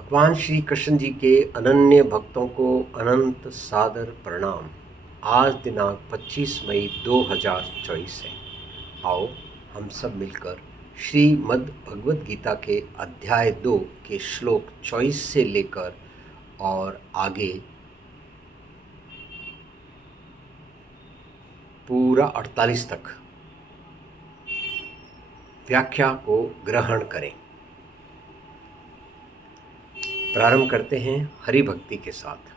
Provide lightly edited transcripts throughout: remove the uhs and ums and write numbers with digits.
भगवान श्री कृष्ण जी के अनन्य भक्तों को अनंत सादर प्रणाम। आज दिनांक 25 मई 2024 है। आओ हम सब मिलकर श्रीमद् भगवद गीता के अध्याय 2 के श्लोक 24 से लेकर और आगे पूरा 48 तक व्याख्या को ग्रहण करें। प्रारंभ करते हैं हरि भक्ति के साथ।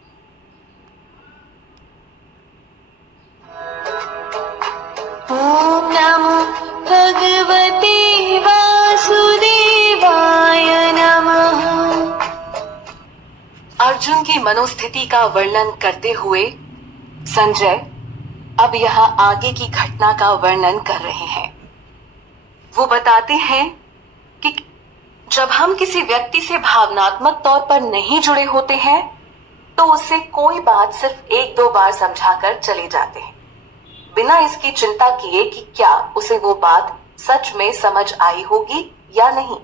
ओम नमो भगवते वासुदेवाय नमः। अर्जुन की मनोस्थिति का वर्णन करते हुए संजय अब यहाँ आगे की घटना का वर्णन कर रहे हैं। वो बताते हैं कि जब हम किसी व्यक्ति से भावनात्मक तौर पर नहीं जुड़े होते हैं तो उससे कोई बात सिर्फ एक दो बार समझाकर चले जाते हैं, बिना इसकी चिंता किए कि क्या उसे वो बात सच में समझ आई होगी या नहीं,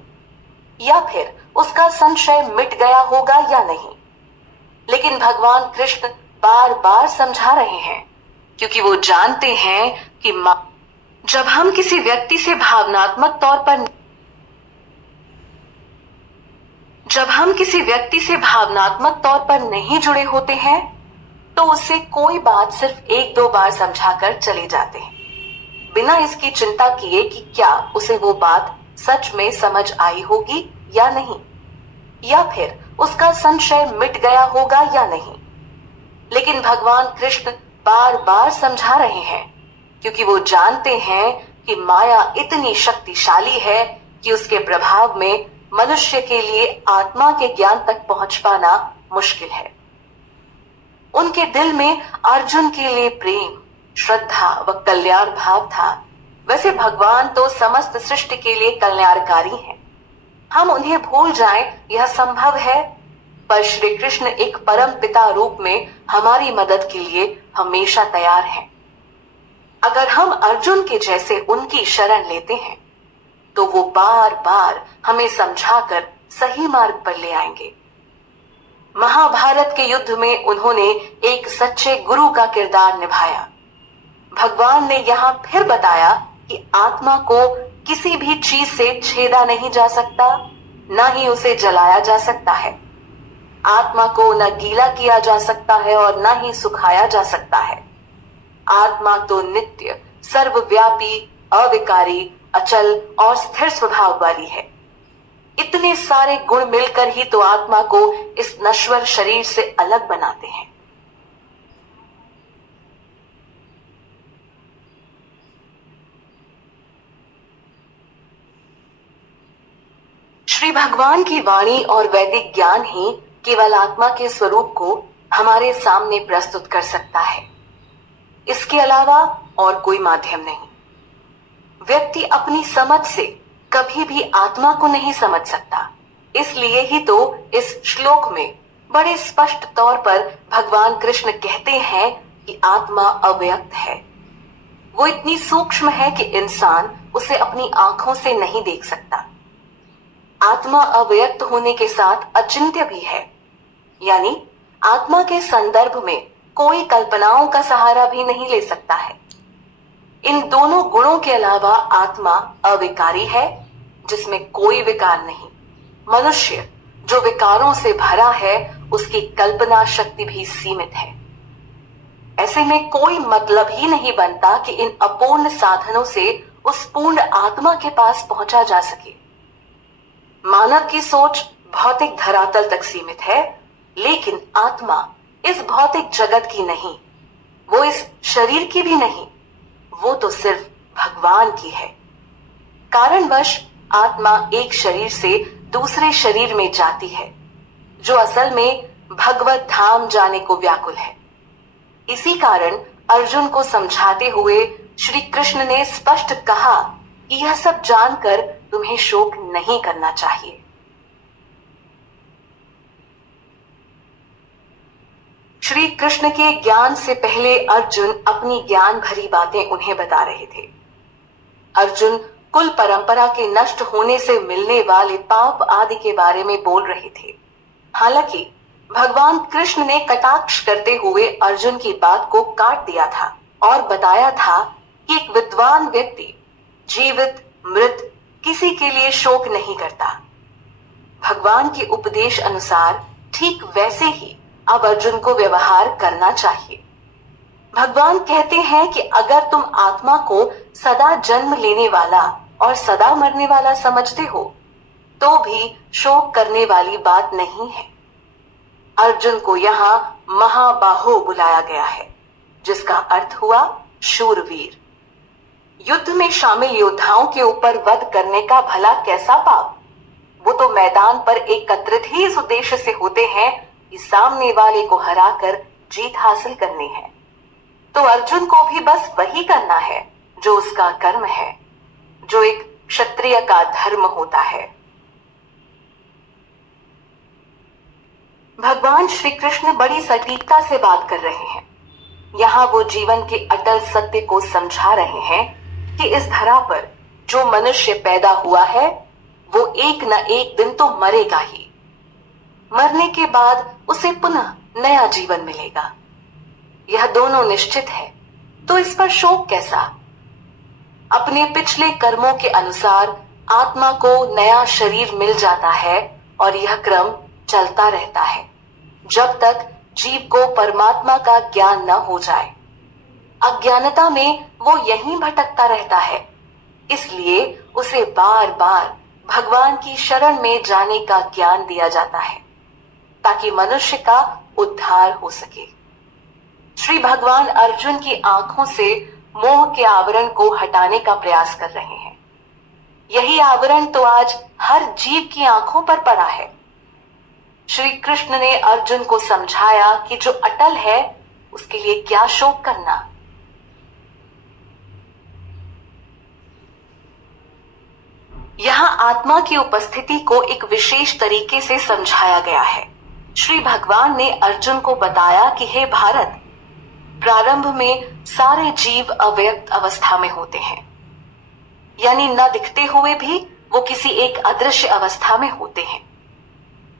या फिर उसका संशय मिट गया होगा या नहीं। लेकिन भगवान कृष्ण बार बार समझा रहे हैं क्योंकि वो जानते हैं कि जब हम किसी व्यक्ति से भावनात्मक तौर पर नहीं जुड़े होते हैं तो उससे कोई बात सिर्फ एक दो बार समझाकर चले जाते हैं, बिना इसकी चिंता किए कि क्या उसे वो बात सच में समझ आई होगी या नहीं, या फिर उसका संशय मिट गया होगा या नहीं। लेकिन भगवान कृष्ण बार बार समझा रहे हैं क्योंकि वो जानते हैं कि माया इतनी शक्तिशाली है कि उसके प्रभाव में मनुष्य के लिए आत्मा के ज्ञान तक पहुंच पाना मुश्किल है। उनके दिल में अर्जुन के लिए प्रेम, श्रद्धा व कल्याण भाव था। वैसे भगवान तो समस्त सृष्टि के लिए कल्याणकारी हैं। हम उन्हें भूल जाएं यह संभव है, पर श्री कृष्ण एक परम पिता रूप में हमारी मदद के लिए हमेशा तैयार हैं। अगर हम अर्जुन के जैसे उनकी शरण लेते हैं तो वो बार बार हमें समझाकर सही मार्ग पर ले आएंगे। महाभारत के युद्ध में उन्होंने एक सच्चे गुरु का किरदार निभाया। भगवान ने यहाँ फिर बताया कि आत्मा को किसी भी चीज से छेदा नहीं जा सकता, न ही उसे जलाया जा सकता है। आत्मा को न गीला किया जा सकता है और न ही सुखाया जा सकता है। आत्मा तो नित्य, सर्वव्यापी, अविकारी, अचल और स्थिर स्वभाव वाली है। इतने सारे गुण मिलकर ही तो आत्मा को इस नश्वर शरीर से अलग बनाते हैं। श्री भगवान की वाणी और वैदिक ज्ञान ही केवल आत्मा के स्वरूप को हमारे सामने प्रस्तुत कर सकता है। इसके अलावा और कोई माध्यम नहीं। व्यक्ति अपनी समझ से कभी भी आत्मा को नहीं समझ सकता। इसलिए ही तो इस श्लोक में बड़े स्पष्ट तौर पर भगवान कृष्ण कहते हैं कि आत्मा अव्यक्त है। वो इतनी सूक्ष्म है कि इंसान उसे अपनी आंखों से नहीं देख सकता। आत्मा अव्यक्त होने के साथ अचिंत्य भी है, यानी आत्मा के संदर्भ में कोई कल्पनाओं का सहारा भी नहीं ले सकता है। इन दोनों गुणों के अलावा आत्मा अविकारी है, जिसमें कोई विकार नहीं। मनुष्य जो विकारों से भरा है, उसकी कल्पना शक्ति भी सीमित है। ऐसे में कोई मतलब ही नहीं बनता कि इन अपूर्ण साधनों से उस पूर्ण आत्मा के पास पहुंचा जा सके। मानव की सोच भौतिक धरातल तक सीमित है, लेकिन आत्मा इस भौतिक जगत की नहीं, वो इस शरीर की भी नहीं, वो तो सिर्फ भगवान की है। कारणवश आत्मा एक शरीर से दूसरे शरीर में जाती है, जो असल में भगवत धाम जाने को व्याकुल है। इसी कारण अर्जुन को समझाते हुए श्री कृष्ण ने स्पष्ट कहा कि यह सब जानकर तुम्हें शोक नहीं करना चाहिए। श्री कृष्ण के ज्ञान से पहले अर्जुन अपनी ज्ञान भरी बातें उन्हें बता रहे थे। अर्जुन कुल परंपरा के नष्ट होने से मिलने वाले पाप आदि के बारे में बोल रहे थे। हालांकि भगवान कृष्ण ने कटाक्ष करते हुए अर्जुन की बात को काट दिया था और बताया था कि एक विद्वान व्यक्ति जीवित मृत किसी के लिए शोक नहीं करता। भगवान के उपदेश अनुसार ठीक वैसे ही अब अर्जुन को व्यवहार करना चाहिए। भगवान कहते हैं कि अगर तुम आत्मा को सदा जन्म लेने वाला और सदा मरने वाला समझते हो तो भी शोक करने वाली बात नहीं है। अर्जुन को यहाँ महाबाहो बुलाया गया है, जिसका अर्थ हुआ शूरवीर। युद्ध में शामिल योद्धाओं के ऊपर वध करने का भला कैसा पाप? वो तो मैदान पर एकत्रित ही इस उद्देश्य से होते हैं कि सामने वाले को हराकर जीत हासिल करनी है। तो अर्जुन को भी बस वही करना है जो उसका कर्म है, जो एक क्षत्रिय का धर्म होता है। भगवान श्री कृष्ण बड़ी सटीकता से बात कर रहे हैं। यहाँ वो जीवन के अटल सत्य को समझा रहे हैं कि इस धरा पर जो मनुष्य पैदा हुआ है वो एक न एक दिन तो मरेगा ही। मरने के बाद उसे पुनः नया जीवन मिलेगा, यह दोनों निश्चित है। तो इस पर शोक कैसा? अपने पिछले कर्मों के अनुसार आत्मा को नया शरीर मिल जाता है और यह क्रम चलता रहता है जब तक जीव को परमात्मा का ज्ञान न हो जाए। अज्ञानता में वो यहीं भटकता रहता है, इसलिए उसे बार बार भगवान की शरण में जाने का ज्ञान दिया जाता है ताकि मनुष्य का उद्धार हो सके। श्री भगवान अर्जुन की आंखों से मोह के आवरण को हटाने का प्रयास कर रहे हैं। यही आवरण तो आज हर जीव की आंखों पर पड़ा है। श्री कृष्ण ने अर्जुन को समझाया कि जो अटल है उसके लिए क्या शोक करना। यहाँ आत्मा की उपस्थिति को एक विशेष तरीके से समझाया गया है। श्री भगवान ने अर्जुन को बताया कि हे भारत, प्रारंभ में सारे जीव अव्यक्त अवस्था में होते हैं, यानी न दिखते हुए भी वो किसी एक अदृश्य अवस्था में होते हैं।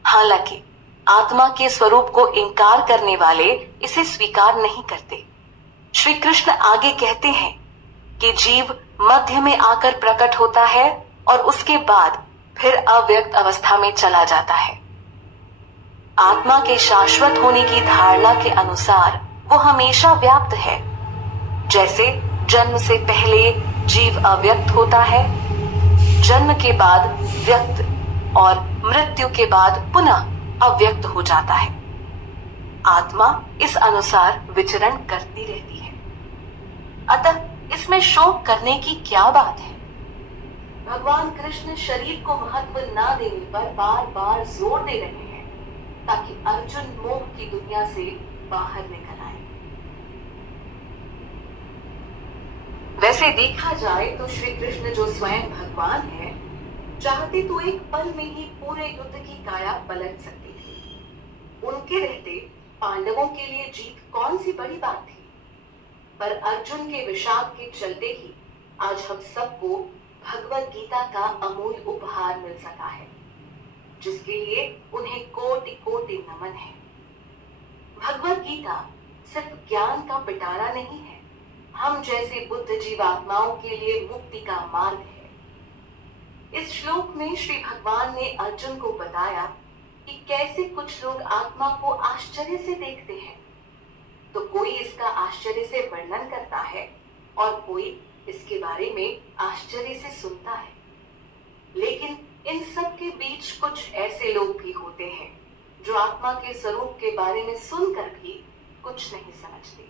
हालांकि आत्मा के स्वरूप को इनकार करने वाले इसे स्वीकार नहीं करते। श्री कृष्ण आगे कहते हैं कि जीव मध्य में आकर प्रकट होता है और उसके बाद फिर अव्यक्त अवस्था में चला जाता है। आत्मा के शाश्वत होने की धारणा के अनुसार वो हमेशा व्याप्त है। जैसे जन्म से पहले जीव अव्यक्त होता है, जन्म के बाद व्यक्त और मृत्यु के बाद पुनः अव्यक्त हो जाता है। आत्मा इस अनुसार विचरण करती रहती है। अतः इसमें शोक करने की क्या बात है? भगवान कृष्ण शरीर को महत्व न देने पर बार बार जोर दे रहे हैं ताकि अर्जुन मोह की दुनिया से बाहर निकल आए। वैसे देखा जाए तो श्री कृष्ण जो स्वयं भगवान है, चाहते तो एक पल में ही पूरे युद्ध की काया पलट सकते थे। उनके रहते पांडवों के लिए जीत कौन सी बड़ी बात थी? पर अर्जुन के विषाद के चलते ही आज हम सबको भगवत गीता का अमूल्य उपहार मिल सका है, जिसके लिए उन्हें कोटि कोटि नमन है। भगवत गीता सिर्फ ज्ञान का पिटारा नहीं है, हम जैसे बुद्ध जीवात्माओं के लिए मुक्ति का मार्ग है। इस श्लोक में श्री भगवान ने अर्जुन को बताया कि कैसे कुछ लोग आत्मा को आश्चर्य से देखते हैं, तो कोई इसका आश्चर्य से वर्णन करता है और कोई इसके बारे में आश्चर्य से सुनता है। लेकिन इन सब के बीच कुछ ऐसे लोग भी होते हैं जो आत्मा के स्वरूप के बारे में सुनकर भी कुछ नहीं समझते।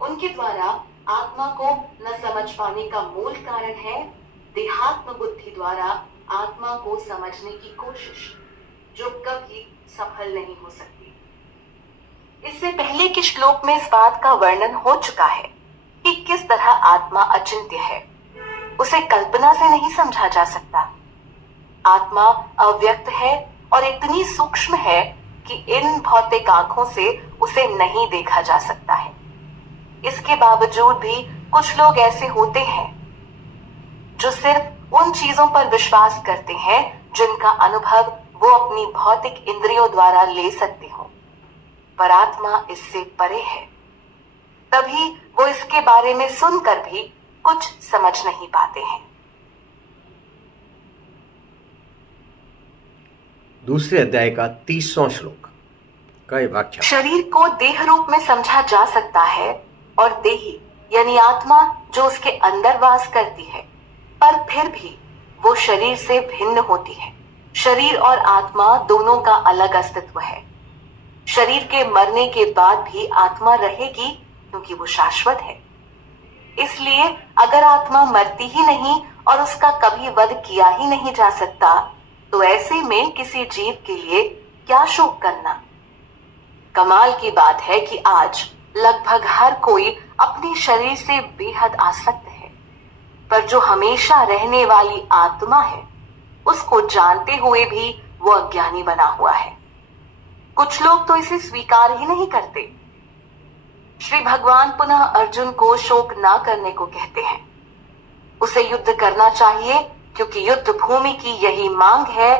उनके द्वारा आत्मा को न समझ पाने का मूल कारण है देहात्म बुद्धि द्वारा आत्मा को समझने की कोशिश, जो कभी सफल नहीं हो सकती। इससे पहले के श्लोक में इस बात का वर्णन हो चुका है कि किस तरह आत्मा अचिंत्य है, उसे कल्पना से नहीं समझा जा सकता। आत्मा अव्यक्त है और इतनी सूक्ष्म है कि इन भौतिक आंखों से उसे नहीं देखा जा सकता है। इसके बावजूद भी कुछ लोग ऐसे होते हैं जो सिर्फ उन चीजों पर विश्वास करते हैं जिनका अनुभव वो अपनी भौतिक इंद्रियों द्वारा ले सकती हो, पर आत्मा इससे परे है। तभी वो इसके बारे में सुनकर भी कुछ समझ नहीं पाते हैं। दूसरे अध्याय का 30वां श्लोक का ये वाक्य। शरीर को देह रूप में समझा जा सकता है और देही यानी आत्मा जो उसके अंदर वास करती है, पर फिर भी वो शरीर से भिन्न होती है। शरीर और आत्मा दोनों का अलग अस्तित्व है। शरीर के मरने के बाद भी आत्मा रहेगी क्योंकि वो शाश्वत है। इसलिए अगर आत्मा मरती ही नहीं और उसका कभी वध किया ही नहीं जा सकता, तो ऐसे में किसी जीव के लिए क्या शोक करना। कमाल की बात है कि आज लगभग हर कोई अपने शरीर से बेहद आसक्त है, पर जो हमेशा रहने वाली आत्मा है उसको जानते हुए भी वो अज्ञानी बना हुआ है। कुछ लोग तो इसे स्वीकार ही नहीं करते। श्री भगवान पुनः अर्जुन को शोक ना करने को कहते हैं। उसे युद्ध करना चाहिए क्योंकि युद्ध भूमि की यही मांग है,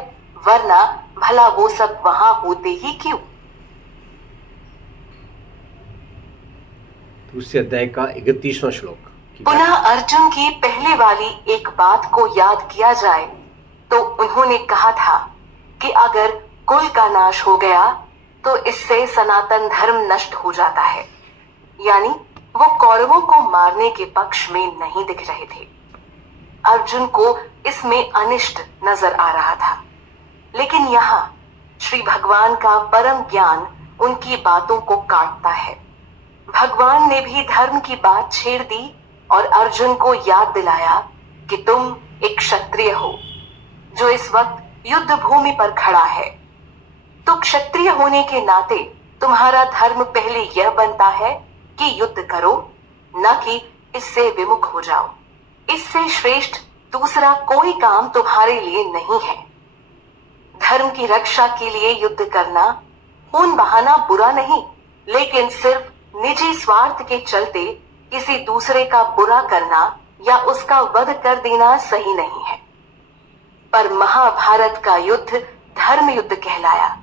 वरना भला वो सब वहां होते ही क्यों। दूसरे अध्याय का 31वां श्लोक। पुनः अर्जुन की पहले वाली एक बात को याद किया जाए तो उन्होंने कहा था कि अगर कुल का नाश हो गया तो इससे सनातन धर्म नष्ट हो जाता है। यानी वो कौरवों को मारने के पक्ष में नहीं दिख रहे थे। अर्जुन को इसमें अनिष्ट नजर आ रहा था, लेकिन यहाँ श्री भगवान का परम ज्ञान उनकी बातों को काटता है। भगवान ने भी धर्म की बात छेड़ दी और अर्जुन को याद दिलाया कि तुम एक क्षत्रिय हो जो इस वक्त युद्ध भूमि पर खड़ा है। तो क्षत्रिय होने के नाते तुम्हारा धर्म पहले यह बनता है कि युद्ध करो, न कि इससे विमुख हो जाओ। इससे श्रेष्ठ दूसरा कोई काम तुम्हारे लिए नहीं है। धर्म की रक्षा के लिए युद्ध करना खून बहाना बुरा नहीं, लेकिन सिर्फ निजी स्वार्थ के चलते किसी दूसरे का बुरा करना या उसका वध कर देना सही नहीं है। पर महाभारत का युद्ध धर्म युद्ध कहलाया,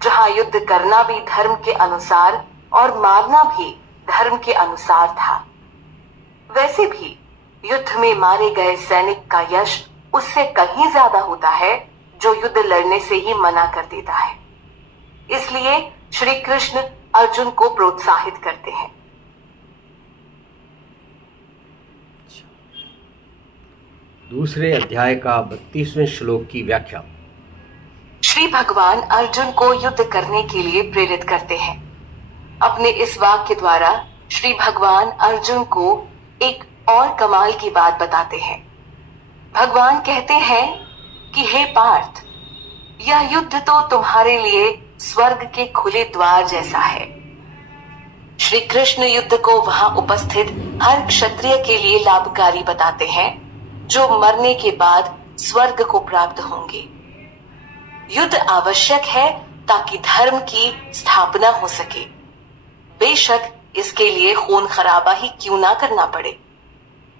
जहां युद्ध करना भी धर्म के अनुसार और मारना भी धर्म के अनुसार था। वैसे भी युद्ध में मारे गए सैनिक का यश उससे कहीं ज्यादा होता है जो युद्ध लड़ने से ही मना कर देता है। इसलिए श्री कृष्ण अर्जुन को प्रोत्साहित करते हैं। दूसरे अध्याय का 32वें श्लोक की व्याख्या। श्री भगवान अर्जुन को युद्ध करने के लिए प्रेरित करते हैं। अपने इस वाक्य द्वारा श्री भगवान अर्जुन को एक और कमाल की बात बताते हैं। भगवान कहते हैं कि हे पार्थ, यह युद्ध तो तुम्हारे लिए स्वर्ग के खुले द्वार जैसा है। श्री कृष्ण युद्ध को वहां उपस्थित हर क्षत्रिय के लिए लाभकारी बताते हैं जो मरने के बाद स्वर्ग को प्राप्त होंगे। युद्ध आवश्यक है ताकि धर्म की स्थापना हो सके, बेशक इसके लिए खून खराबा ही क्यों ना करना पड़े।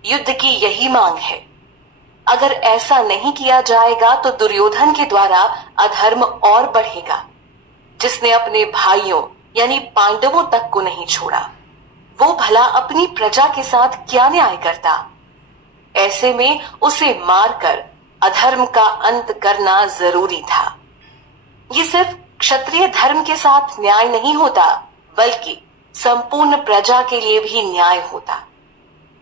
युद्ध की यही मांग है। अगर ऐसा नहीं किया जाएगा तो दुर्योधन के द्वारा अधर्म और बढ़ेगा, जिसने अपने भाइयों यानी पांडवों तक को नहीं छोड़ा। वो भला अपनी प्रजा के साथ क्या न्याय करता। ऐसे में उसे मारकर अधर्म का अंत करना जरूरी था। ये सिर्फ क्षत्रिय धर्म के साथ न्याय नहीं होता, बल्कि संपूर्ण प्रजा के लिए भी न्याय होता।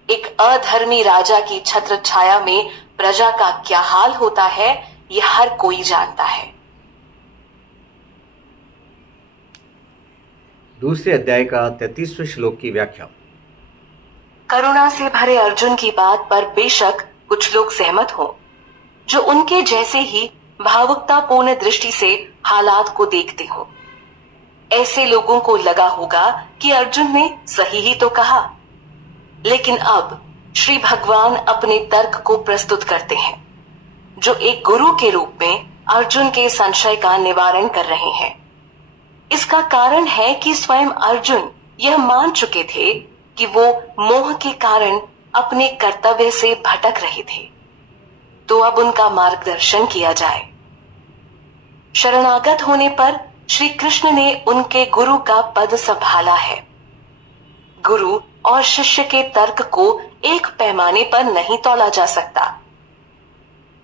एक अधर्मी राजा की छत्र छाया में प्रजा का क्या हाल होता है, यह हर कोई जानता है। दूसरे अध्याय का 33वें श्लोक की व्याख्या। करुणा से भरे अर्जुन की बात पर बेशक कुछ लोग सहमत हों, जो उनके जैसे ही भावुकतापूर्ण दृष्टि से हालात को देखते हो। ऐसे लोगों को लगा होगा कि अर्जुन ने सही ही तो कहा, लेकिन अब श्री भगवान अपने तर्क को प्रस्तुत करते हैं, जो एक गुरु के रूप में अर्जुन के संशय का निवारण कर रहे हैं। इसका कारण है कि स्वयं अर्जुन यह मान चुके थे कि वो मोह के कारण अपने कर्तव्य से भटक रहे थे। तो अब उनका मार्गदर्शन किया जाए। शरणागत होने पर श्री कृष्ण ने उनके गुरु का पद संभाला है। गुरु और शिष्य के तर्क को एक पैमाने पर नहीं तौला जा सकता।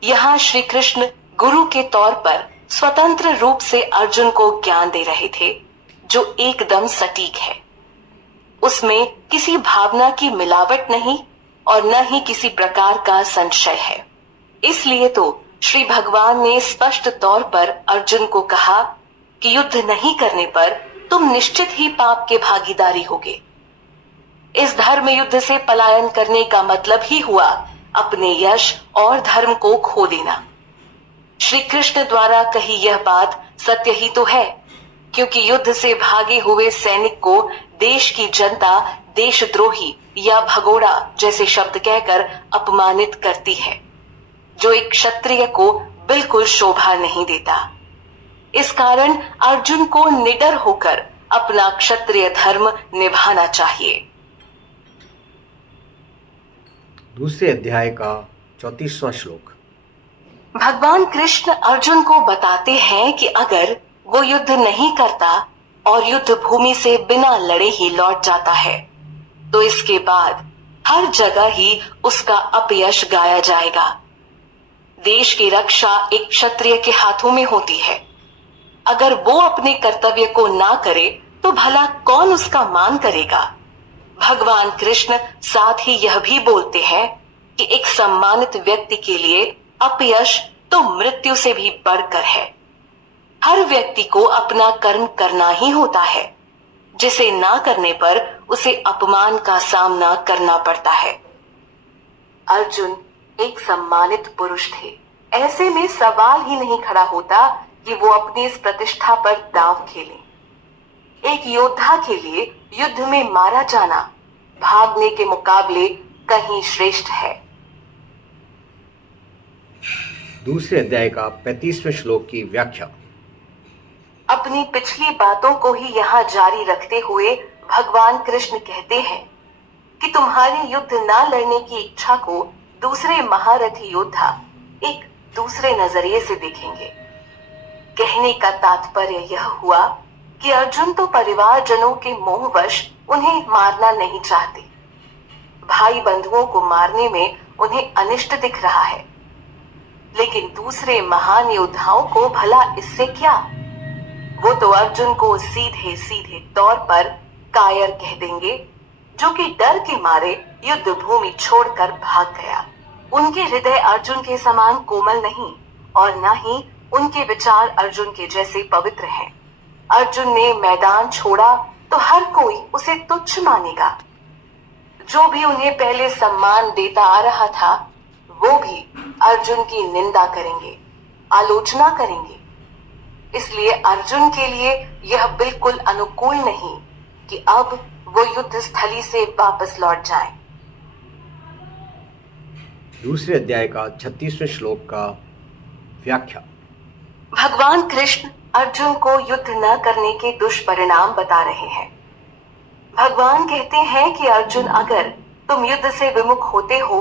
यहाँ श्री कृष्ण गुरु के तौर पर स्वतंत्र रूप से अर्जुन को ज्ञान दे रहे थे, जो एकदम सटीक है। उसमें किसी भावना की मिलावट नहीं और न ही किसी प्रकार का संशय है। इसलिए तो श्री भगवान ने स्पष्ट तौर पर अर्जुन को कहा कि युद्ध नहीं करने पर तुम निश्चित ही पाप के भागीदारी होगे। इस धर्म युद्ध से पलायन करने का मतलब ही हुआ अपने यश और धर्म को खो देना। श्री कृष्ण द्वारा कही यह बात सत्य ही तो है, क्योंकि युद्ध से भागे हुए सैनिक को देश की जनता देशद्रोही या भगोड़ा जैसे शब्द कहकर अपमानित करती है, जो एक क्षत्रिय को बिल्कुल शोभा नहीं देता। इस कारण अर्जुन को निडर होकर अपना क्षत्रिय धर्म निभाना चाहिए। दूसरे अध्याय का 34वां श्लोक। भगवान कृष्ण अर्जुन को बताते हैं कि अगर वो युद्ध नहीं करता और युद्ध भूमि से बिना लड़े ही लौट जाता है, तो इसके बाद हर जगह ही उसका अपयश गाया जाएगा। देश की रक्षा एक क्षत्रिय के हाथों में होती है। अगर वो अपने कर्तव्य को ना करे तो भला कौन उसका मान करेगा। भगवान कृष्ण साथ ही यह भी बोलते हैं कि एक सम्मानित व्यक्ति के लिए अपयश तो मृत्यु से भी बढ़कर है। हर व्यक्ति को अपना कर्म करना ही होता है, जिसे ना करने पर उसे अपमान का सामना करना पड़ता है। अर्जुन एक सम्मानित पुरुष थे। ऐसे में सवाल ही नहीं खड़ा होता कि वो अपनी इस प्रतिष्ठा पर दांव खेलें। एक योद्धा के लिए युद्ध में मारा जाना भागने के मुकाबले कहीं श्रेष्ठ है। दूसरे अध्याय का 35वें श्लोक की व्याख्या। अपनी पिछली बातों को ही यहाँ जारी रखते हुए भगवान कृष्ण कहते हैं कि तुम्हारी युद्ध ना लड़ने की इच्छा को दूसरे महारथी योद्धा एक दूसरे नजरिए से देखेंगे। कहने का तात्पर्य यह हुआ कि अर्जुन तो परिवारजनों के मोहवश उन्हें मारना नहीं चाहते। भाई बंधुओं को मारने में उन्हें अनिष्ट दिख रहा है, लेकिन दूसरे महान योद्धाओं को भला इससे क्या। वो तो अर्जुन को सीधे सीधे तौर पर कायर कह देंगे, जो कि डर के मारे युद्ध भूमि छोड़कर भाग गया। उनके हृदय अर्जुन के समान कोमल नहीं और न ही उनके विचार अर्जुन के जैसे पवित्र हैं। अर्जुन ने मैदान छोड़ा तो हर कोई उसे तुच्छ मानेगा। जो भी उन्हें पहले सम्मान देता आ रहा था, वो भी अर्जुन की निंदा करेंगे, आलोचना करेंगे। इसलिए अर्जुन के लिए यह बिल्कुल अनुकूल नहीं कि अब वो युद्ध स्थली से वापस लौट जाए। दूसरे अध्याय का 36वें श्लोक का व्याख्या। भगवान कृष्ण अर्जुन को युद्ध न करने के दुष्परिणाम बता रहे हैं। भगवान कहते हैं कि अर्जुन, अगर तुम युद्ध से विमुख होते हो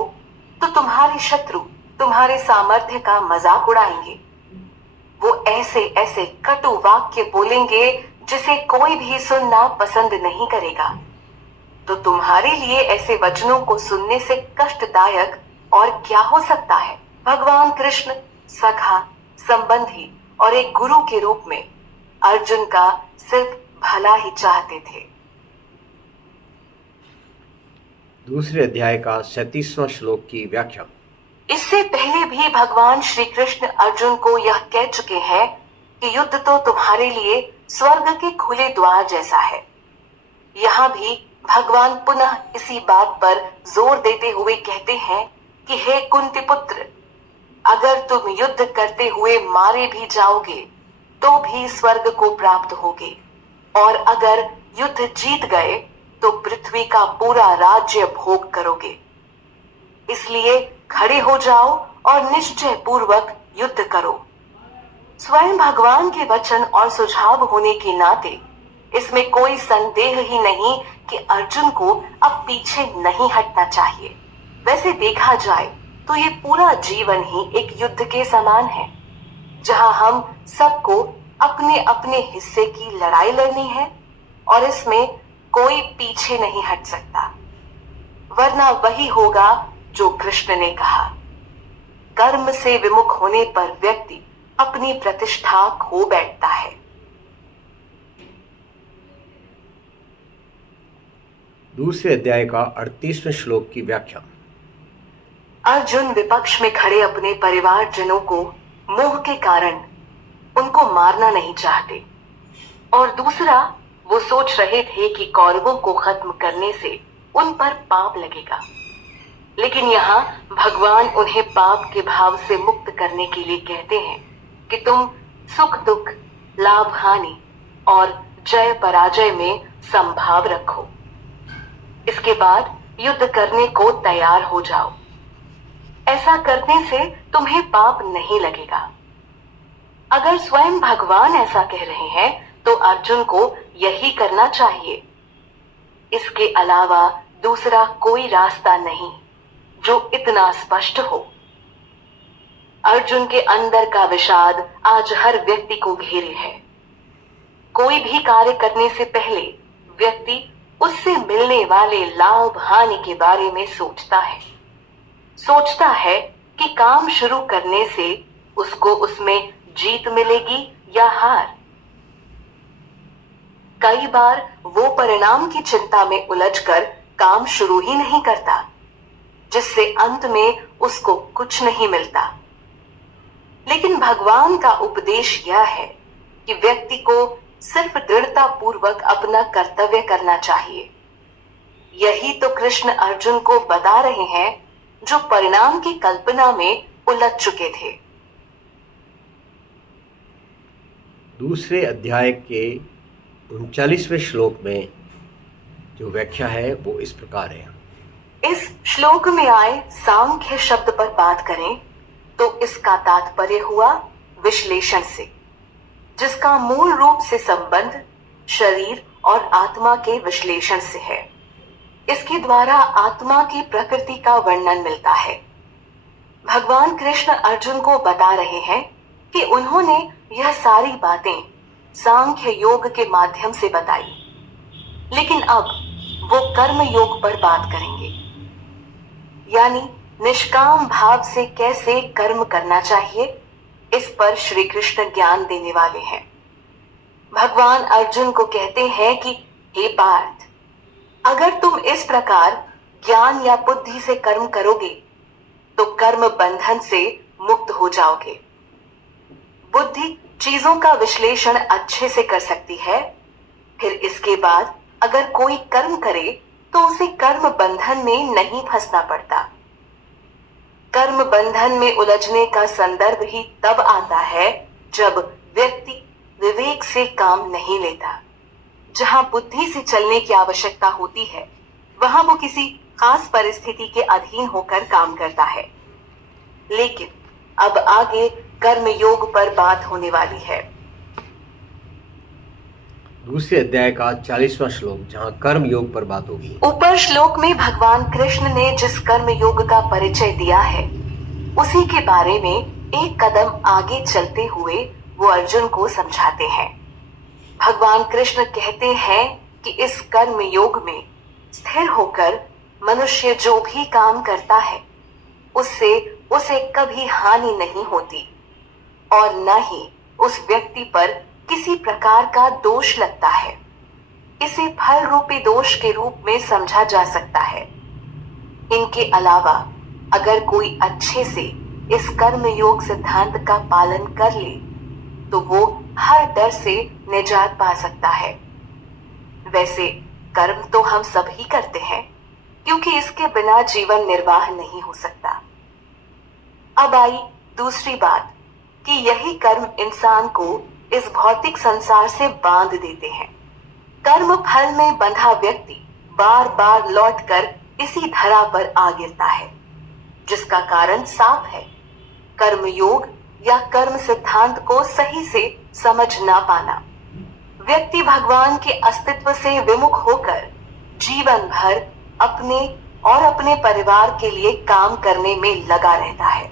तो तुम्हारे शत्रु तुम्हारे सामर्थ्य का मजाक उड़ाएंगे। वो ऐसे ऐसे कटु वाक्य बोलेंगे जिसे कोई भी सुनना पसंद नहीं करेगा। तो तुम्हारे लिए ऐसे वचनों को सुनने से कष्टदायक और क्या हो सकता है। भगवान कृष्ण सखा, संबंधी और एक गुरु के रूप में अर्जुन का सिर्फ भला ही चाहते थे। दूसरे अध्याय का 37वां श्लोक की व्याख्या। इससे पहले भी भगवान श्री कृष्ण अर्जुन को यह कह चुके हैं कि युद्ध तो तुम्हारे लिए स्वर्ग के खुले द्वार जैसा है। यहाँ भी भगवान पुनः इसी बात पर जोर देते हुए कहते हैं कि हे कुंती पुत्र, अगर तुम युद्ध करते हुए मारे भी जाओगे तो भी स्वर्ग को प्राप्त होगे, और अगर युद्ध जीत गए तो पृथ्वी का पूरा राज्य भोग करोगे। इसलिए खड़े हो जाओ और निश्चय पूर्वक युद्ध करो। स्वयं भगवान के वचन और सुझाव होने के नाते इसमें कोई संदेह ही नहीं कि अर्जुन को अब पीछे नहीं हटना चाहिए। वैसे देखा जाए तो ये पूरा जीवन ही एक युद्ध के समान है। जहां हम सबको अपने अपने हिस्से की लड़ाई लड़नी है और इसमें कोई पीछे नहीं हट सकता, वरना वही होगा जो कृष्ण ने कहा, कर्म से विमुख होने पर व्यक्ति अपनी प्रतिष्ठा खो बैठता है। दूसरे अध्याय का 38वें श्लोक की व्याख्या। अर्जुन विपक्ष में खड़े अपने परिवारजनों को मोह के कारण उनको मारना नहीं चाहते, और दूसरा वो सोच रहे थे कि कौरवों को खत्म करने से उन पर पाप लगेगा। लेकिन यहाँ भगवान उन्हें पाप के भाव से मुक्त करने के लिए कहते हैं कि तुम सुख दुख, लाभ हानि और जय पराजय में संभाव रखो। इसके बाद युद्ध करने को तैयार हो जाओ। ऐसा करने से तुम्हें पाप नहीं लगेगा। अगर स्वयं भगवान ऐसा कह रहे हैं तो अर्जुन को यही करना चाहिए। इसके अलावा दूसरा कोई रास्ता नहीं जो इतना स्पष्ट हो। अर्जुन के अंदर का विषाद आज हर व्यक्ति को घेरे है। कोई भी कार्य करने से पहले व्यक्ति उससे मिलने वाले लाभ हानि के बारे में सोचता है कि काम शुरू करने से उसको उसमें जीत मिलेगी या हार। कई बार वो परिणाम की चिंता में उलझकर काम शुरू ही नहीं करता, जिससे अंत में उसको कुछ नहीं मिलता। लेकिन भगवान का उपदेश यह है कि व्यक्ति को सिर्फ दृढ़ता पूर्वक अपना कर्तव्य करना चाहिए। यही तो कृष्ण अर्जुन को बता रहे हैं जो परिणाम की कल्पना में उलझ चुके थे। दूसरे अध्याय के 39वें श्लोक में जो व्याख्या है वो इस प्रकार है। इस श्लोक में आए सांख्य शब्द पर बात करें तो इसका तात्पर्य हुआ विश्लेषण से, जिसका मूल रूप से संबंध शरीर और आत्मा के विश्लेषण से है। इसके द्वारा आत्मा की प्रकृति का वर्णन मिलता है। भगवान कृष्ण अर्जुन को बता रहे हैं कि उन्होंने यह सारी बातें सांख्य योग के माध्यम से बताई, लेकिन अब वो कर्म योग पर बात करेंगे, यानी निष्काम भाव से कैसे कर्म करना चाहिए। इस पर श्री कृष्ण ज्ञान देने वाले हैं। भगवान अर्जुन को कहते हैं कि हे पार्थ, अगर तुम इस प्रकार ज्ञान या बुद्धि से कर्म करोगे तो कर्म बंधन से मुक्त हो जाओगे। बुद्धि चीजों का विश्लेषण अच्छे से कर सकती है, फिर इसके बाद अगर कोई कर्म करे तो उसे कर्म बंधन में नहीं फंसना पड़ता। कर्म बंधन में उलझने का संदर्भ ही तब आता है जब व्यक्ति विवेक से काम नहीं लेता। जहां बुद्धि से चलने की आवश्यकता होती है, वहां वो किसी खास परिस्थिति के अधीन होकर काम करता है। लेकिन अब आगे कर्म योग पर बात होने वाली है। दूसरे अध्याय का 40वां श्लोक, जहां कर्म योग पर बात होगी। ऊपर श्लोक में भगवान कृष्ण ने जिस कर्म योग का परिचय दिया है, उसी के बारे में एक कदम आगे चलते हुए वो अर्जुन को समझाते हैं। भगवान कृष्ण कहते हैं कि इस कर्म योग में स्थिर होकर मनुष्य जो भी काम करता है उससे उसे कभी हानि नहीं होती और न ही उस व्यक्ति पर किसी प्रकार का दोष लगता है। इसे फल रूपी दोष के रूप में समझा जा सकता है। इनके अलावा अगर कोई अच्छे से इस कर्म योग सिद्धांत का पालन कर ले तो वो हर डर से निजात पा सकता है। वैसे कर्म तो हम सब ही करते हैं, क्योंकि इसके बिना जीवन निर्वाह नहीं हो सकता। अब आई दूसरी बात कि यही कर्म इंसान को इस भौतिक संसार से बांध देते हैं। कर्म फल में बंधा व्यक्ति बार बार लौटकर इसी धरा पर आ गिरता है, जिसका कारण साफ है। कर्म योग या कर्म सिद्धांत को सही से समझ ना पाना। व्यक्ति भगवान के अस्तित्व से विमुख होकर जीवन भर अपने और अपने परिवार के लिए काम करने में लगा रहता है,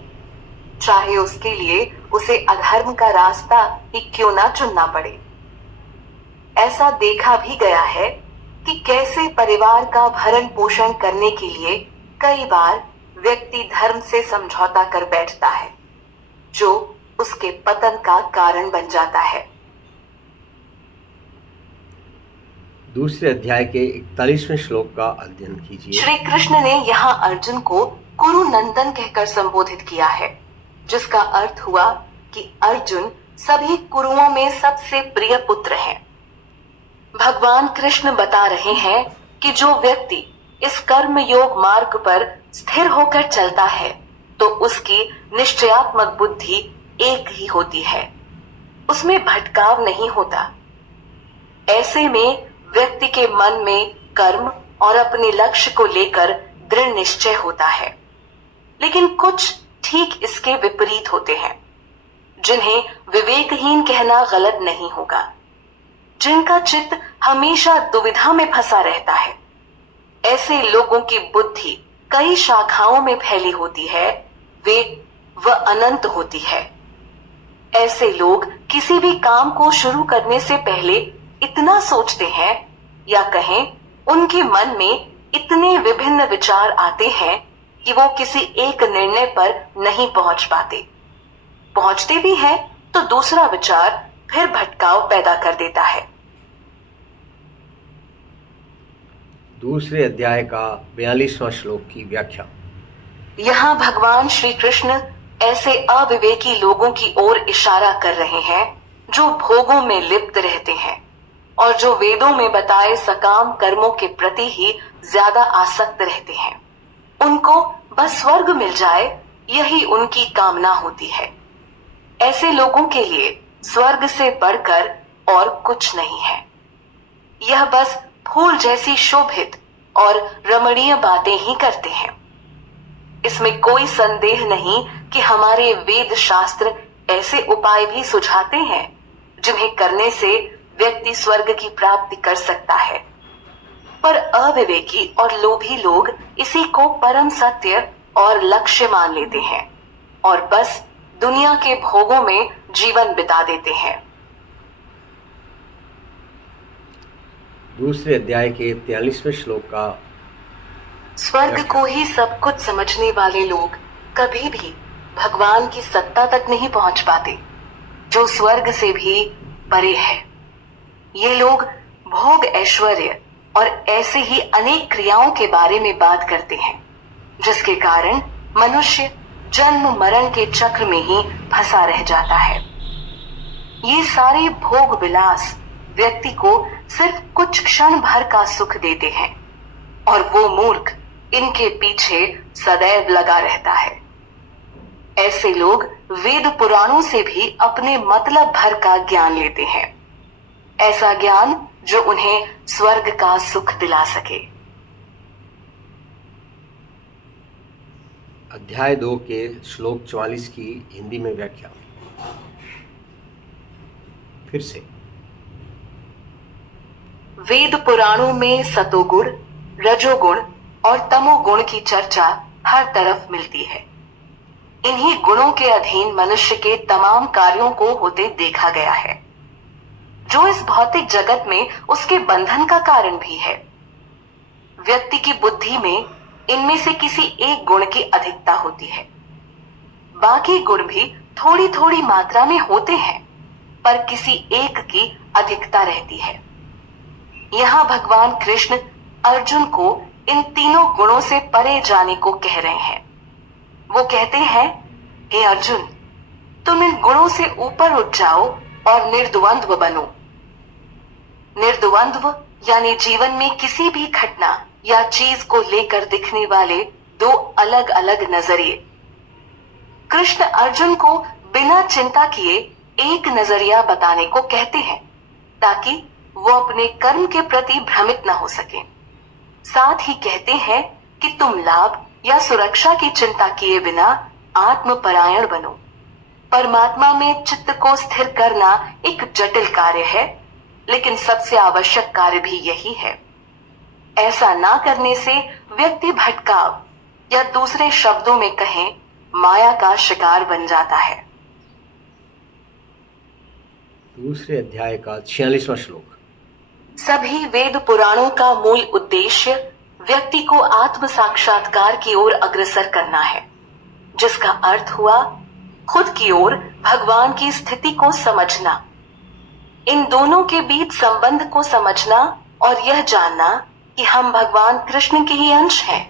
चाहे उसके लिए उसे अधर्म का रास्ता ही क्यों ना चुनना पड़े। ऐसा देखा भी गया है कि कैसे परिवार का भरण पोषण करने के लिए कई बार व्यक्ति धर्म से समझौता कर बैठता है, जो उसके पतन का कारण बन जाता है। दूसरे अध्याय के 41वें श्लोक का अध्ययन कीजिए। श्री कृष्ण ने यहाँ अर्जुन को कुरु नंदन कहकर संबोधित किया है, जिसका अर्थ हुआ कि अर्जुन सभी कुरुओं में सबसे प्रिय पुत्र है। भगवान कृष्ण बता रहे हैं कि जो व्यक्ति इस कर्म योग मार्ग पर स्थिर होकर चलता है, तो उसकी निश्चयात्मक बुद्धि एक ही होती है, उसमें भटकाव नहीं होता। ऐसे में व्यक्ति के मन में कर्म और अपने लक्ष्य को लेकर दृढ़ निश्चय होता है। लेकिन कुछ ठीक इसके विपरीत होते हैं, जिन्हें विवेकहीन कहना गलत नहीं होगा, जिनका चित्त हमेशा दुविधा में फंसा रहता है। ऐसे लोगों की बुद्धि कई शाखाओं में फैली होती है, वे वह अनंत होती है। ऐसे लोग किसी भी काम को शुरू करने से पहले इतना सोचते हैं, या कहें उनके मन में इतने विभिन्न विचार आते हैं कि वो किसी एक निर्णय पर नहीं पहुंच पाते। पहुंचते भी हैं तो दूसरा विचार फिर भटकाव पैदा कर देता है। दूसरे अध्याय का 42वां श्लोक की व्याख्या। यहाँ भगवान श्री कृष्ण ऐसे अविवेकी लोगों की ओर इशारा कर रहे हैं, जो भोगों में लिप्त रहते हैं और जो वेदों में बताए सकाम कर्मों के प्रति ही ज्यादा आसक्त रहते हैं। उनको बस स्वर्ग मिल जाए, यही उनकी कामना होती है। ऐसे लोगों के लिए स्वर्ग से बढ़कर और कुछ नहीं है। यह बस फूल जैसी शोभित और रमणीय बातें ही करते हैं। इसमें कोई संदेह नहीं कि हमारे वेद शास्त्र ऐसे उपाय भी सुझाते हैं, जिन्हें करने से व्यक्ति स्वर्ग की प्राप्ति कर सकता है। पर अविवेकी और लोभी लोग इसी को परम सत्य और लक्ष्य मान लेते हैं और बस दुनिया के भोगों में जीवन बिता देते हैं। दूसरे अध्याय के 43वें श्लोक का स्वर्ग को ही सब कुछ समझने वाले लोग कभी भी भगवान की सत्ता तक नहीं पहुंच पाते, जो स्वर्ग से भी परे है। ये लोग भोग ऐश्वर्य और ऐसे ही अनेक क्रियाओं के बारे में बात करते हैं, जिसके कारण मनुष्य जन्म मरण के चक्र में ही फंसा रह जाता है। ये सारे भोग विलास व्यक्ति को सिर्फ कुछ क्षण भर का सुख देते हैं और वो मूर्ख इनके पीछे सदैव लगा रहता है। ऐसे लोग वेद पुराणों से भी अपने मतलब भर का ज्ञान लेते हैं, ऐसा ज्ञान जो उन्हें स्वर्ग का सुख दिला सके। अध्याय 2 के श्लोक 44 की हिंदी में व्याख्या। फिर से। वेद पुराणों में सतोगुण, रजोगुण और तमोगुण की चर्चा हर तरफ मिलती है। इन्हीं गुणों के अधीन मनुष्य के तमाम कार्यों को होते देखा गया है, जो इस भौतिक जगत में उसके बंधन का कारण भी है। व्यक्ति की बुद्धि में इनमें से किसी एक गुण की अधिकता होती है। बाकी गुण भी थोड़ी थोड़ी मात्रा में होते हैं, पर किसी एक की अधिकता रहती है। यहाँ भगवान कृष्ण अर्जुन को इन तीनों गुणों से परे जाने को कह रहे हैं। वो कहते हैं, हे अर्जुन, तुम इन गुणों से ऊपर उठ जाओ और निर्द्वंद्व बनो। निर्द्वंद्व यानी जीवन में किसी भी घटना या चीज को लेकर दिखने वाले दो अलग अलग नजरिए। कृष्ण अर्जुन को बिना चिंता किए एक नजरिया बताने को कहते हैं, ताकि वो अपने कर्म के प्रति भ्रमित न हो सके। साथ ही कहते हैं कि तुम लाभ या सुरक्षा की चिंता किए बिना आत्मपरायण बनो। परमात्मा में चित्त को स्थिर करना एक जटिल कार्य है, लेकिन सबसे आवश्यक कार्य भी यही है। ऐसा ना करने से व्यक्ति भटकाव या दूसरे शब्दों में कहें माया का शिकार बन जाता है। दूसरे अध्याय का 46वां श्लोक। सभी वेद पुराणों का मूल उद्देश्य व्यक्ति को आत्म साक्षात्कार की ओर अग्रसर करना है, जिसका अर्थ हुआ खुद की ओर भगवान की स्थिति को समझना, इन दोनों के बीच संबंध को समझना और यह जानना कि हम भगवान कृष्ण के ही अंश हैं।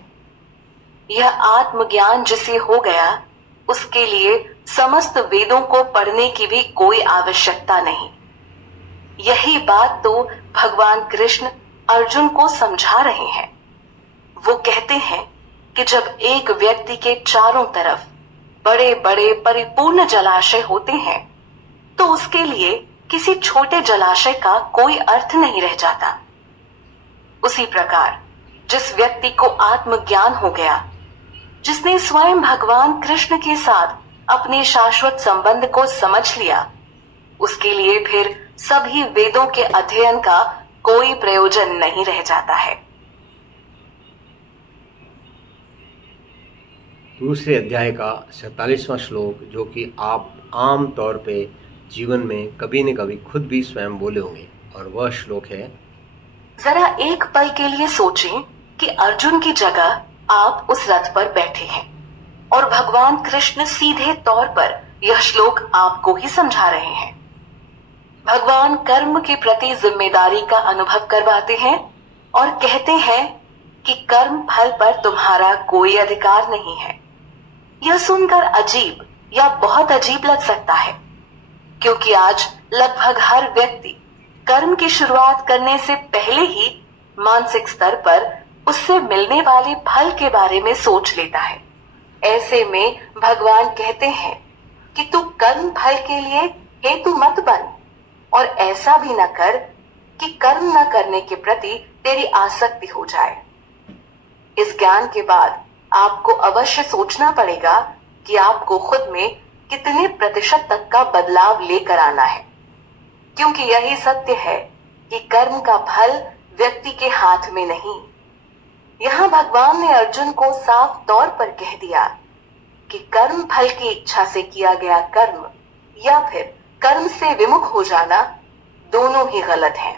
यह आत्मज्ञान जिसे हो गया, उसके लिए समस्त वेदों को पढ़ने की भी कोई आवश्यकता नहीं। यही बात तो भगवान कृष्ण अर्जुन को समझा रहे हैं। वो कहते हैं कि जब एक व्यक्ति के चारों तरफ बड़े बड़े परिपूर्ण जलाशय होते हैं, तो उसके लिए किसी छोटे जलाशय का कोई अर्थ नहीं रह जाता। उसी प्रकार जिस व्यक्ति को आत्मज्ञान हो गया, जिसने स्वयं भगवान कृष्ण के साथ अपने शाश्वत संबंध को समझ लिया, उसके लिए फिर सभी वेदों के अध्ययन का कोई प्रयोजन नहीं रह जाता है। दूसरे अध्याय का 47वां श्लोक, जो कि आप आम तौर पे जीवन में कभी न कभी खुद भी स्वयं बोले होंगे, और वह श्लोक है, जरा एक पल के लिए सोचें कि अर्जुन की जगह आप उस रथ पर बैठे हैं और भगवान कृष्ण सीधे तौर पर यह श्लोक आपको ही समझा रहे हैं। भगवान कर्म के प्रति जिम्मेदारी का अनुभव करवाते हैं और कहते हैं कि कर्म फल पर तुम्हारा कोई अधिकार नहीं है। यह सुनकर अजीब या बहुत अजीब लग सकता है, क्योंकि आज लगभग हर व्यक्ति कर्म की शुरुआत करने से पहले ही मानसिक स्तर पर उससे मिलने वाले फल के बारे में सोच लेता है। ऐसे में भगवान कहते हैं कि तू कर्म फल के लिए हेतु मत बन, और ऐसा भी न कर कि कर्म न करने के प्रति तेरी आसक्ति हो जाए। इस ज्ञान के बाद आपको अवश्य सोचना पड़ेगा कि आपको खुद में कितने प्रतिशत तक का बदलाव लेकर आना है, क्योंकि यही सत्य है कि कर्म का फल व्यक्ति के हाथ में नहीं। यहाँ भगवान ने अर्जुन को साफ तौर पर कह दिया कि कर्म फल की इच्छा से किया गया कर्म या फिर कर्म से विमुख हो जाना, दोनों ही गलत हैं।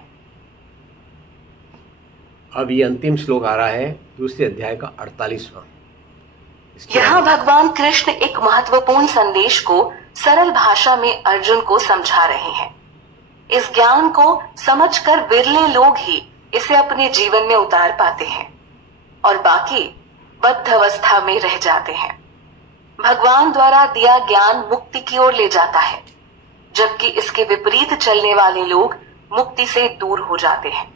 अब ये अंतिम श्लोक आ रहा है, दूसरे अध्याय का 48वां। यहाँ भगवान कृष्ण एक महत्वपूर्ण संदेश को सरल भाषा में अर्जुन को समझा रहे हैं। इस ज्ञान को समझकर विरले लोग ही इसे अपने जीवन में उतार पाते हैं और बाकी बद्ध अवस्था में रह जाते हैं। भगवान द्वारा दिया ज्ञान मुक्ति की ओर ले जाता है, जबकि इसके विपरीत चलने वाले लोग मुक्ति से दूर हो जाते हैं।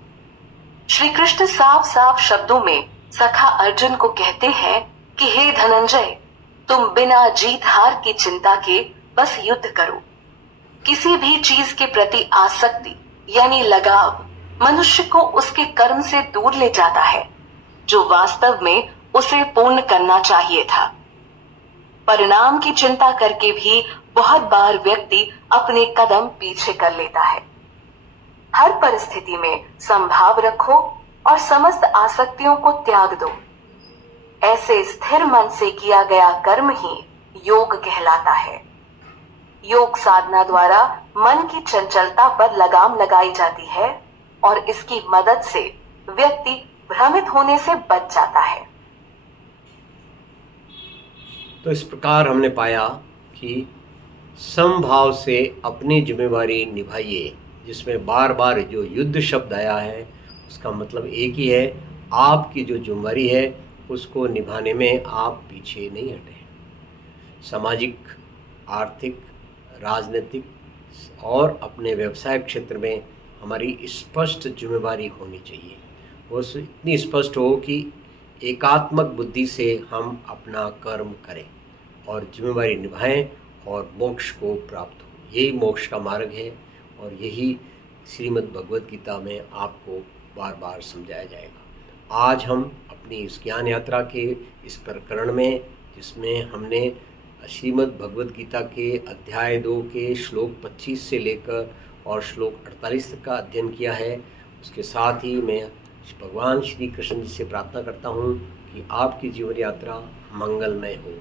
श्री कृष्ण साफ साफ शब्दों में सखा अर्जुन को कहते हैं कि हे धनंजय, तुम बिना जीत हार की चिंता के बस युद्ध करो। किसी भी चीज के प्रति आसक्ति यानी लगाव मनुष्य को उसके कर्म से दूर ले जाता है, जो वास्तव में उसे पूर्ण करना चाहिए था। परिणाम की चिंता करके भी बहुत बार व्यक्ति अपने कदम पीछे कर लेता है। हर परिस्थिति में संभाव रखो और समस्त आसक्तियों को त्याग दो। ऐसे स्थिर मन से किया गया कर्म ही योग कहलाता है। योग साधना द्वारा मन की चंचलता पर लगाम लगाई जाती है और इसकी मदद से व्यक्ति भ्रमित होने से बच जाता है। तो इस प्रकार हमने पाया कि समभाव से अपनी जिम्मेवारी निभाइए, जिसमें बार बार जो युद्ध शब्द आया है उसका मतलब एक ही है, आपकी जो जिम्मेवारी है उसको निभाने में आप पीछे नहीं हटे। सामाजिक, आर्थिक, राजनीतिक और अपने व्यवसाय क्षेत्र में हमारी स्पष्ट जिम्मेवारी होनी चाहिए। वो इतनी स्पष्ट हो कि एकात्मक बुद्धि से हम अपना कर्म करें और जिम्मेवारी निभाएं और मोक्ष को प्राप्त हो। यही मोक्ष का मार्ग है और यही श्रीमद् भगवद गीता में आपको बार बार समझाया जाएगा। आज हम अपनी इस ज्ञान यात्रा के इस प्रकरण में, जिसमें हमने श्रीमद् भगवद गीता के अध्याय 2 के श्लोक 25 से लेकर और श्लोक 48 तक का अध्ययन किया है, उसके साथ ही मैं भगवान श्री कृष्ण जी से प्रार्थना करता हूँ कि आपकी जीवन यात्रा मंगलमय हो,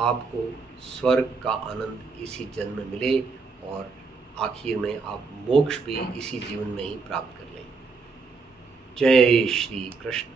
आपको स्वर्ग का आनंद इसी जन्म में मिले और आखिर में आप मोक्ष भी इसी जीवन में ही प्राप्त कर लें। जय श्री कृष्ण।